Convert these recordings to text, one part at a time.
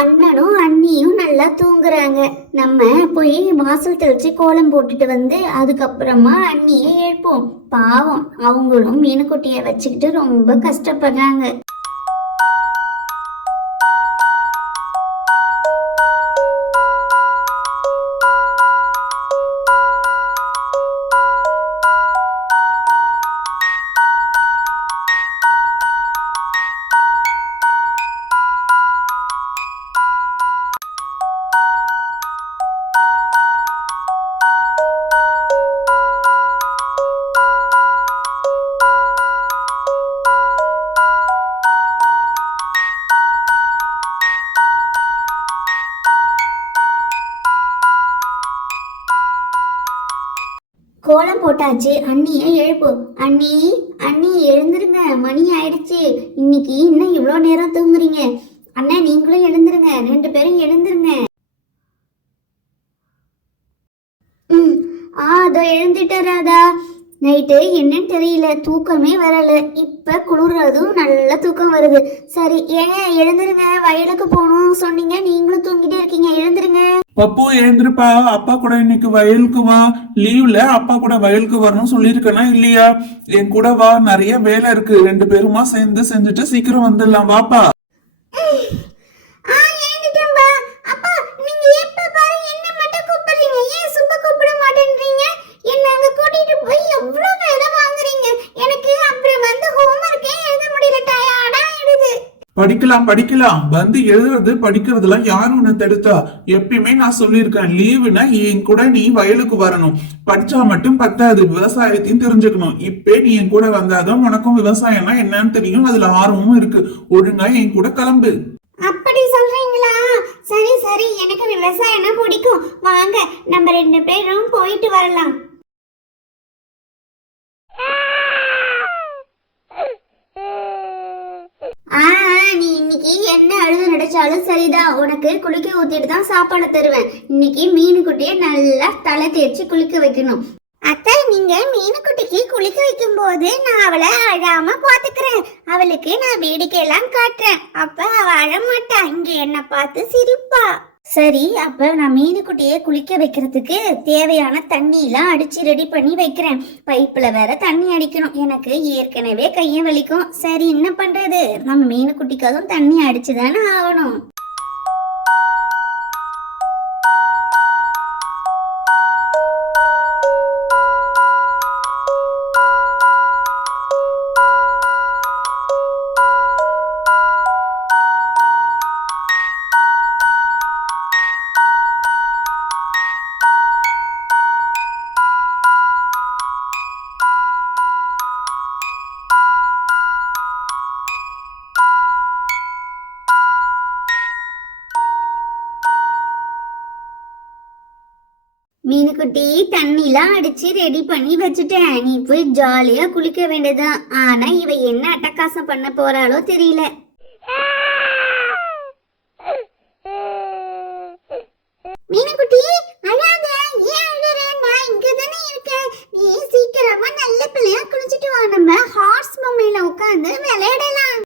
அண்ணனும் அண்ணியும் நல்லா தூங்குறாங்க. நம்ம போய் வாசல் தெளிச்சு கோலம் போட்டுட்டு வந்து அதுக்கப்புறமா அண்ணியை எழுப்போம். பாவம், அவங்களும் மீனுக்குட்டியை வச்சுக்கிட்டு ரொம்ப கஷ்டப்படுறாங்க. கோலம் போட்டாச்சு, அண்ணியை எழுப்பு. அண்ணி, அண்ணி எழுந்துருங்க, மணி ஆயிடுச்சு. இன்னைக்கு இன்னும் இவ்வளோ நேரம் தூங்குறீங்க? அண்ணா நீங்களும் எழுந்துருங்க, 2 பேரும் எழுந்துருங்க. அதோ எழுந்துட்டாராதா. நைட்டு என்னன்னு தெரியல, தூக்கமே வரல. இப்ப குளிர்றதும் நல்ல தூக்கம் வருது. சரி ஏங்க எழுந்துருங்க, வயலுக்கு போகணும் சொன்னீங்க, நீங்களும் தூங்கிட்டே இருக்கீங்க, எழுந்துருங்க. பப்பு எழுந்திருப்பா, அப்பா கூட இன்னைக்கு வயலுக்கு வா. லீவ்ல அப்பா கூட வயலுக்கு வரணும் சொல்லிருக்கனா இல்லையா? என் கூட வா, நிறைய வேலை இருக்கு. 2 பேருமா சேர்ந்து செஞ்சுட்டு சீக்கிரம் வந்துடலாம், வாப்பா. படிக்கலாம் படிக்கலாம், வந்து எழுதுறது படிக்கிறதுலாம் யாரும் உன்னை தடுத்தா? எப்பயுமே நான் சொல்லியிருக்கேன், லீவுனா என் கூட நீ வயலுக்கு வரணும். படிச்சா மட்டும் பத்தாது, விவசாயத்தையும் தெரிஞ்சுக்கணும். இப்ப நீ என் கூட வந்தாதான் உனக்கும் விவசாயம்னா என்னன்னு தெரியும், அதுல ஆர்வமும் இருக்கு. ஒழுங்கா என் கூட கிளம்பு. அப்படி சொல்றீங்களா? சரி சரி, எனக்கு விவசாயம்னா பிடிக்கும். வாங்க நம்ம 2 பேரும் போயிட்டு வரலாம். நீ இன்னைக்கு என்ன அழுது நடிச்சாலும் சரிதான், உனக்கு குளிக்க ஊத்திட்டு தான் சாப்பாடு தருவேன். இன்னைக்கு மீனுக்குட்டியை நல்லா தலை தேய்ச்சி குளிக்க வைக்கணும். அத்தை, நீங்க மீனுக்குட்டிக்கு குளிக்க வைக்கும் போது நான் அவளை அழாம பாத்துக்கிறேன். அவளுக்கு நான் வேடிக்கையெல்லாம் காட்டுறேன். அப்ப அவ அழமாட்டா, இங்க என்ன பார்த்து சிரிப்பா. சரி, அப்ப நான் மீனுக்குட்டியை குளிக்க வைக்கிறதுக்கு தேவையான தண்ணி எல்லாம் அடிச்சு ரெடி பண்ணி வைக்கிறேன். பைப்புல வேற தண்ணி அடிக்கணும், எனக்கு ஏற்கனவே கையை வலிக்கும். சரி என்ன பண்றது, நம்ம மீனுக்குட்டிக்காகவும் தண்ணி அடிச்சுதானே ஆகணும். மீனுக்குட்டி, தண்ணிலாம் அடிச்சு ரெடி பண்ணி வச்சுட்டேன். நீ போய் ஜாலியா குளிக்க வேண்டியதான். ஆனா இவ என்ன அட்டகாசம் பண்ண போறாளோ தெரியல. மீனுக்குட்டி அழாத, ஏன் அழற? நான் இங்க தானே இருக்கேன். நீ சீக்கிரமா நல்ல பிள்ளையா குளிச்சிட்டு வா, நம்ம ஹார்ஸ் பொம்மையில உட்கார்ந்து விளையாடலாம்.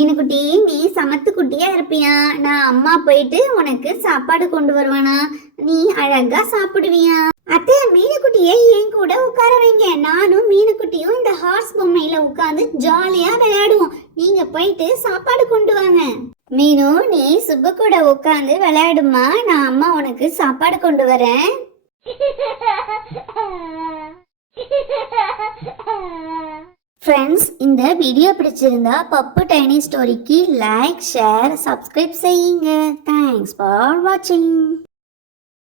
மீனுக்குட்டி, நீ சமத்து குட்டியா இருப்பியா? நான் அம்மா போயிட்டு உனக்கு சாப்பாடு கொண்டு வருவானா? நீ அழகா சாப்பிடுவியா? அத்தை, மீனுக்குட்டியை என் கூட உட்கார வைங்க. நானும் மீனுக்குட்டியும் இந்த ஹார்ஸ் பொம்மையில உட்கார்ந்து ஜாலியா விளையாடுவோம். நீங்க போயிட்டு சாப்பாடு கொண்டு வாங்க. மீனு, நீ சுப்பு கூட உட்கார்ந்து விளையாடுமா, நான் அம்மா உனக்கு சாப்பாடு கொண்டு வரேன். ஃப்ரெண்ட்ஸ், இந்த வீடியோ பிடிச்சிருந்தா பப்பு டைனி ஸ்டோரிக்கு லைக், ஷேர், சப்ஸ்கிரைப் செய்யுங்க. தேங்க்ஸ் ஃபார் வாட்சிங்.